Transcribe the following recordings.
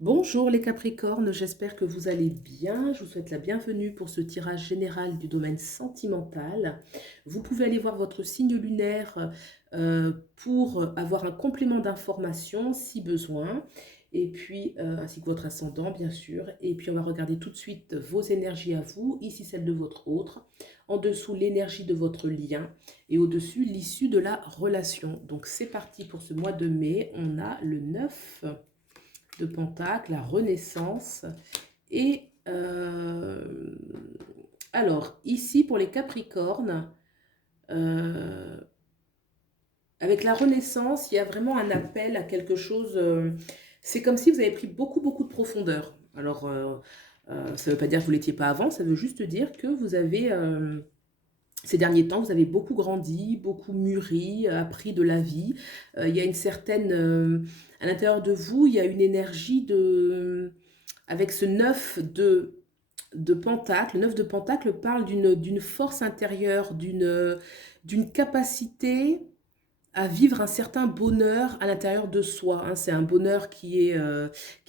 Bonjour les Capricornes, j'espère que vous allez bien. Je vous souhaite la bienvenue pour ce tirage général du domaine sentimental. Vous pouvez aller voir votre signe lunaire pour avoir un complément d'information si besoin. Et puis, ainsi que votre ascendant, bien sûr. Et puis, on va regarder tout de suite vos énergies à vous, ici celle de votre autre, en dessous l'énergie de votre lien et au-dessus l'issue de la relation. Donc, c'est parti pour ce mois de mai. On a le 9 de Pentacle, la Renaissance. Et alors, ici, pour les Capricornes, euh, avec la Renaissance, il y a vraiment un appel à quelque chose. C'est comme si vous avez pris beaucoup de profondeur. Alors, ça ne veut pas dire que vous ne l'étiez pas avant, ça veut juste dire que vous avez, ces derniers temps, vous avez beaucoup grandi, beaucoup mûri, appris de la vie. Il y a une certaine, à l'intérieur de vous, il y a une énergie de, avec ce 9 de Pentacle. Le 9 de Pentacle parle d'une force intérieure, d'une capacité à vivre un certain bonheur à l'intérieur de soi, hein. C'est un bonheur qui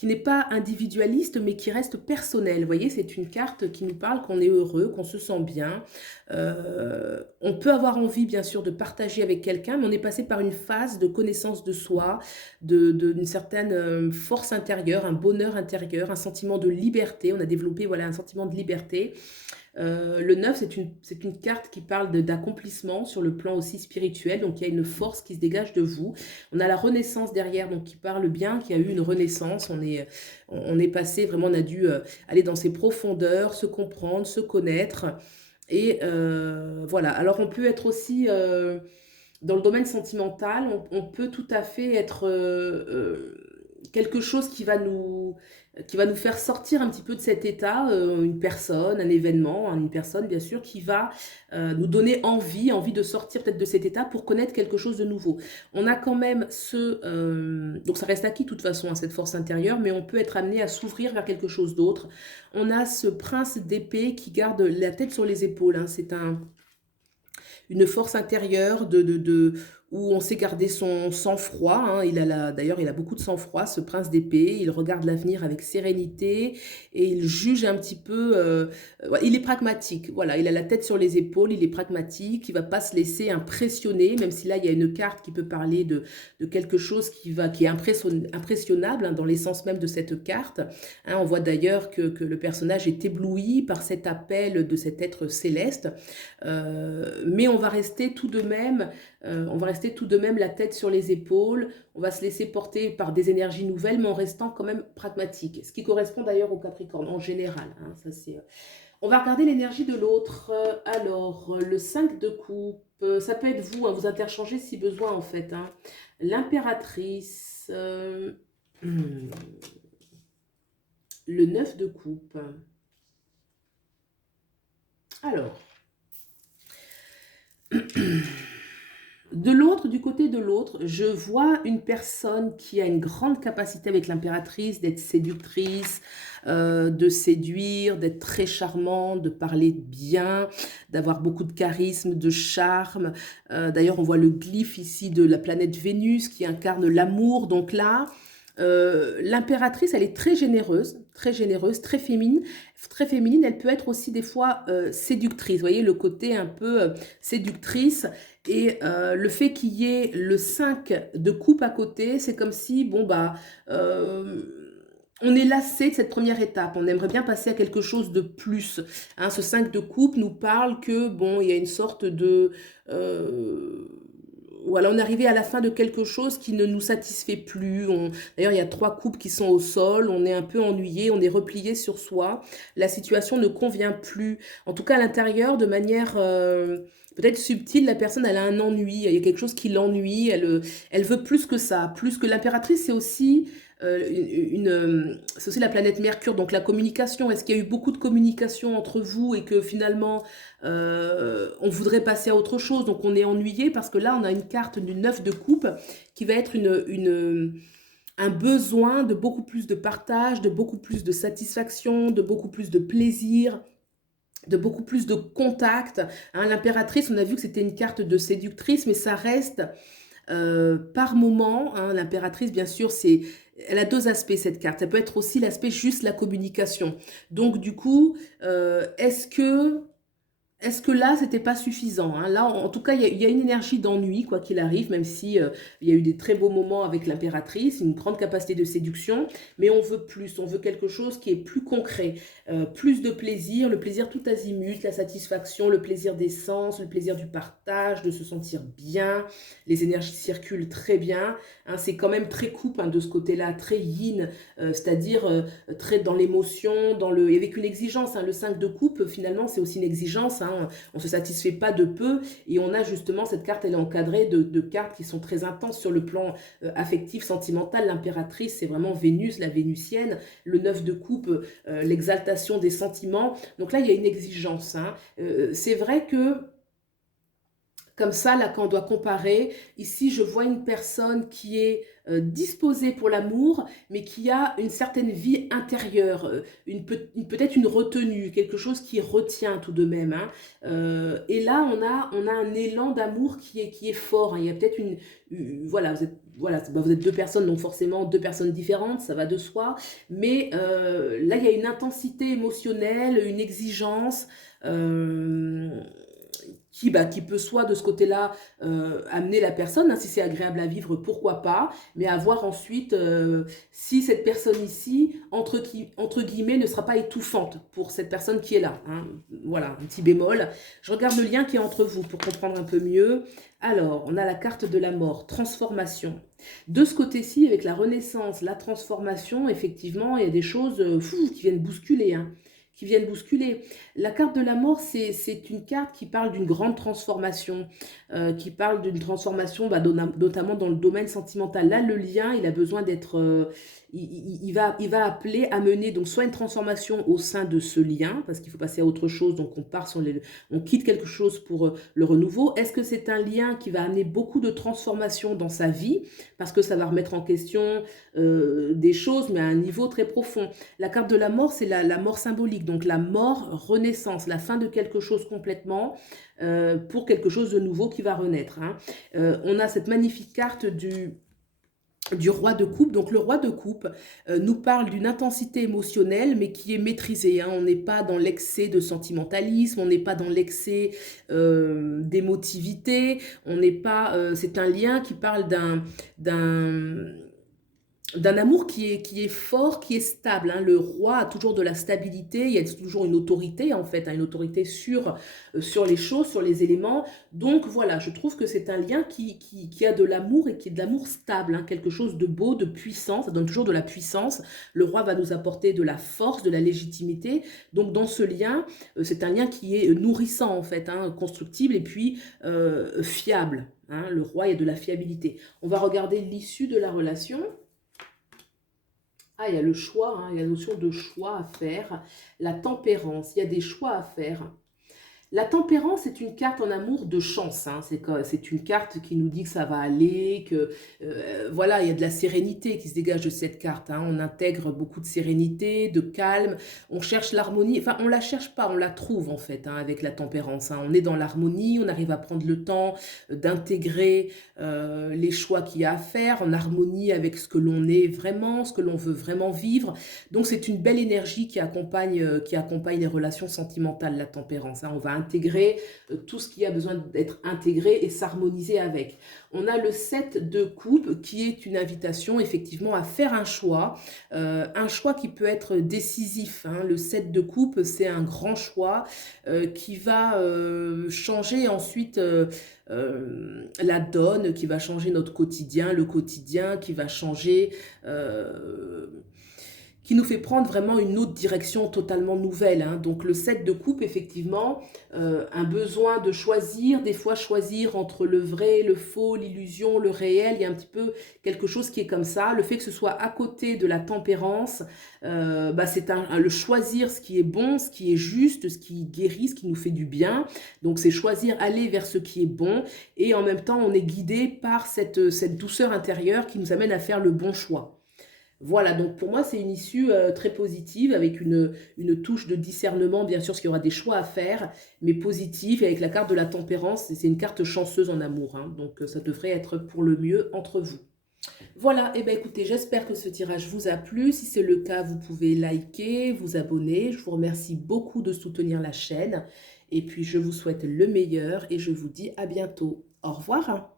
n'est pas individualiste, mais qui reste personnel. Vous voyez, c'est une carte qui nous parle qu'on est heureux, qu'on se sent bien. On peut avoir envie, bien sûr, de partager avec quelqu'un, mais on est passé par une phase de connaissance de soi, d'une certaine force intérieure, un bonheur intérieur, un sentiment de liberté. On a développé, voilà, un sentiment de liberté. Le 9, c'est une carte qui parle d'accomplissement sur le plan aussi spirituel. Donc, il y a une force qui se dégage de vous. On a la renaissance derrière, donc qui parle bien, qui a eu une renaissance. On est passé, vraiment, on a dû aller dans ses profondeurs, se comprendre, se connaître. Et voilà. Alors, on peut être aussi dans le domaine sentimental, on peut tout à fait être quelque chose qui va nous faire sortir un petit peu de cet état, une personne, un événement, hein, une personne bien sûr, qui va nous donner envie de sortir peut-être de cet état pour connaître quelque chose de nouveau. On a quand même donc ça reste acquis de toute façon, hein, cette force intérieure, mais on peut être amené à s'ouvrir vers quelque chose d'autre. On a ce prince d'épée qui garde la tête sur les épaules, hein. C'est une force intérieure où on sait garder son sang-froid, hein. D'ailleurs, il a beaucoup de sang-froid, ce prince d'épée. Il regarde l'avenir avec sérénité et il juge un petit peu. Ouais, il est pragmatique. Voilà, il a la tête sur les épaules, il est pragmatique. Il va pas se laisser impressionner, même si là, il y a une carte qui peut parler de quelque chose qui est impressionnable, hein, dans l'essence même de cette carte. Hein, on voit d'ailleurs que le personnage est ébloui par cet appel de cet être céleste. Mais on va rester tout de même la tête sur les épaules, on va se laisser porter par des énergies nouvelles, mais en restant quand même pragmatique, ce qui correspond d'ailleurs au Capricorne en général, hein, ça c'est... On va regarder l'énergie de l'autre. Alors, le 5 de coupe, ça peut être vous, hein, vous interchangez si besoin en fait, hein. L'impératrice, le 9 de coupe. Alors, du côté de l'autre, je vois une personne qui a une grande capacité avec l'impératrice d'être séductrice, de séduire, d'être très charmante, de parler bien, d'avoir beaucoup de charisme, de charme. D'ailleurs, on voit le glyphe ici de la planète Vénus qui incarne l'amour. Donc là, l'impératrice, elle est très généreuse, très féminine. Très féminine, elle peut être aussi des fois séductrice. Vous voyez, le côté un peu séductrice. Et le fait qu'il y ait le 5 de coupe à côté, c'est comme si, bon, bah, euh, on est lassé de cette première étape. On aimerait bien passer à quelque chose de plus, hein. Ce 5 de coupe nous parle que, bon, il y a une sorte de... voilà, on est arrivé à la fin de quelque chose qui ne nous satisfait plus. D'ailleurs, il y a 3 coupes qui sont au sol. On est un peu ennuyé, on est replié sur soi. La situation ne convient plus. En tout cas, à l'intérieur, de manière peut-être subtile, la personne, elle a un ennui. Il y a quelque chose qui l'ennuie. Elle veut plus que ça. Plus que l'impératrice, c'est aussi c'est aussi la planète Mercure, donc la communication. Est-ce qu'il y a eu beaucoup de communication entre vous et que finalement on voudrait passer à autre chose, donc on est ennuyé parce que là on a une carte du 9 de coupe qui va être un besoin de beaucoup plus de partage, de beaucoup plus de satisfaction, de beaucoup plus de plaisir, de beaucoup plus de contact, hein. L'impératrice, on a vu que c'était une carte de séductrice, mais ça reste par moment, hein. L'impératrice, bien sûr, elle a deux aspects cette carte. Ça peut être aussi l'aspect juste la communication. Donc du coup, est-ce que là, c'était pas suffisant, hein? Là, en tout cas, il y a une énergie d'ennui, quoi qu'il arrive, même si il y a eu des très beaux moments avec l'impératrice, une grande capacité de séduction, mais on veut plus, on veut quelque chose qui est plus concret, plus de plaisir, le plaisir tout azimut, la satisfaction, le plaisir des sens, le plaisir du partage, de se sentir bien, les énergies circulent très bien, hein, c'est quand même très coupe, hein, de ce côté-là, très yin, c'est-à-dire très dans l'émotion, et avec une exigence, hein. Le 5 de coupe, finalement, c'est aussi une exigence, hein. On ne se satisfait pas de peu et on a justement cette carte, elle est encadrée de cartes qui sont très intenses sur le plan affectif, sentimental. L'impératrice, c'est vraiment Vénus, la vénusienne. Le 9 de coupe, l'exaltation des sentiments. Donc là, il y a une exigence, hein. C'est vrai que comme ça, là, quand on doit comparer, ici, je vois une personne qui est disposée pour l'amour, mais qui a une certaine vie intérieure, peut-être une retenue, quelque chose qui retient tout de même, hein. Et là, on a un élan d'amour qui est fort, hein. Il y a peut-être vous êtes deux personnes, donc forcément deux personnes différentes, ça va de soi. Mais là, il y a une intensité émotionnelle, une exigence. euh, qui peut soit de ce côté-là amener la personne, hein, si c'est agréable à vivre, pourquoi pas, mais à voir ensuite si cette personne ici, entre guillemets, ne sera pas étouffante pour cette personne qui est là, hein. Voilà, un petit bémol. Je regarde le lien qui est entre vous pour comprendre un peu mieux. Alors, on a la carte de la mort, transformation. De ce côté-ci, avec la renaissance, la transformation, effectivement, il y a des choses qui viennent bousculer, hein, qui viennent bousculer. La carte de la mort, c'est une carte qui parle d'une grande transformation, qui parle d'une transformation notamment dans le domaine sentimental. Là, le lien, il a besoin d'être... il va appeler à mener donc soit une transformation au sein de ce lien, parce qu'il faut passer à autre chose, donc on quitte quelque chose pour le renouveau. Est-ce que c'est un lien qui va amener beaucoup de transformation dans sa vie, parce que ça va remettre en question des choses, mais à un niveau très profond. La carte de la mort, c'est la mort symbolique, donc la mort, renaissance, la fin de quelque chose complètement pour quelque chose de nouveau qui va renaître, hein. On a cette magnifique carte du roi de coupe. Donc le roi de coupe nous parle d'une intensité émotionnelle, mais qui est maîtrisée, hein. On n'est pas dans l'excès de sentimentalisme, on n'est pas dans l'excès d'émotivité, on n'est pas... c'est un lien qui parle d'un amour qui est fort, qui est stable, hein. Le roi a toujours de la stabilité, il y a toujours une autorité en fait, hein, une autorité sur les choses, sur les éléments. Donc voilà, je trouve que c'est un lien qui a de l'amour et qui est de l'amour stable, hein, quelque chose de beau, de puissant, ça donne toujours de la puissance. Le roi va nous apporter de la force, de la légitimité. Donc dans ce lien, c'est un lien qui est nourrissant en fait, hein, constructible et puis fiable, hein. Le roi, il y a de la fiabilité. On va regarder l'issue de la relation. Ah, il y a le choix, hein, il y a la notion de choix à faire, la tempérance, il y a des choix à faire. La tempérance est une carte en amour de chance, hein. C'est une carte qui nous dit que ça va aller, que voilà, il y a de la sérénité qui se dégage de cette carte, hein. On intègre beaucoup de sérénité, de calme, on cherche l'harmonie, enfin on la cherche pas, on la trouve en fait, hein, avec la tempérance, hein. On est dans l'harmonie, on arrive à prendre le temps d'intégrer les choix qu'il y a à faire, en harmonie avec ce que l'on est vraiment, ce que l'on veut vraiment vivre. Donc c'est une belle énergie qui accompagne les relations sentimentales, la tempérance, hein. On va intégrer tout ce qui a besoin d'être intégré et s'harmoniser avec. On a le 7 de coupe qui est une invitation effectivement à faire un choix qui peut être décisif, hein. Le 7 de coupe, c'est un grand choix qui va changer ensuite la donne, qui va changer notre quotidien, le quotidien qui va changer... qui nous fait prendre vraiment une autre direction totalement nouvelle, hein. Donc le 7 de coupe, effectivement, un besoin de choisir, des fois choisir entre le vrai, le faux, l'illusion, le réel, il y a un petit peu quelque chose qui est comme ça. Le fait que ce soit à côté de la tempérance, c'est le choisir ce qui est bon, ce qui est juste, ce qui guérit, ce qui nous fait du bien. Donc c'est choisir, aller vers ce qui est bon, et en même temps on est guidé par cette douceur intérieure qui nous amène à faire le bon choix. Voilà, donc pour moi, c'est une issue très positive avec une touche de discernement, bien sûr, parce qu'il y aura des choix à faire, mais positive. Et avec la carte de la tempérance, c'est une carte chanceuse en amour, hein, donc ça devrait être pour le mieux entre vous. Voilà, et ben écoutez, j'espère que ce tirage vous a plu. Si c'est le cas, vous pouvez liker, vous abonner. Je vous remercie beaucoup de soutenir la chaîne. Et puis, je vous souhaite le meilleur et je vous dis à bientôt. Au revoir.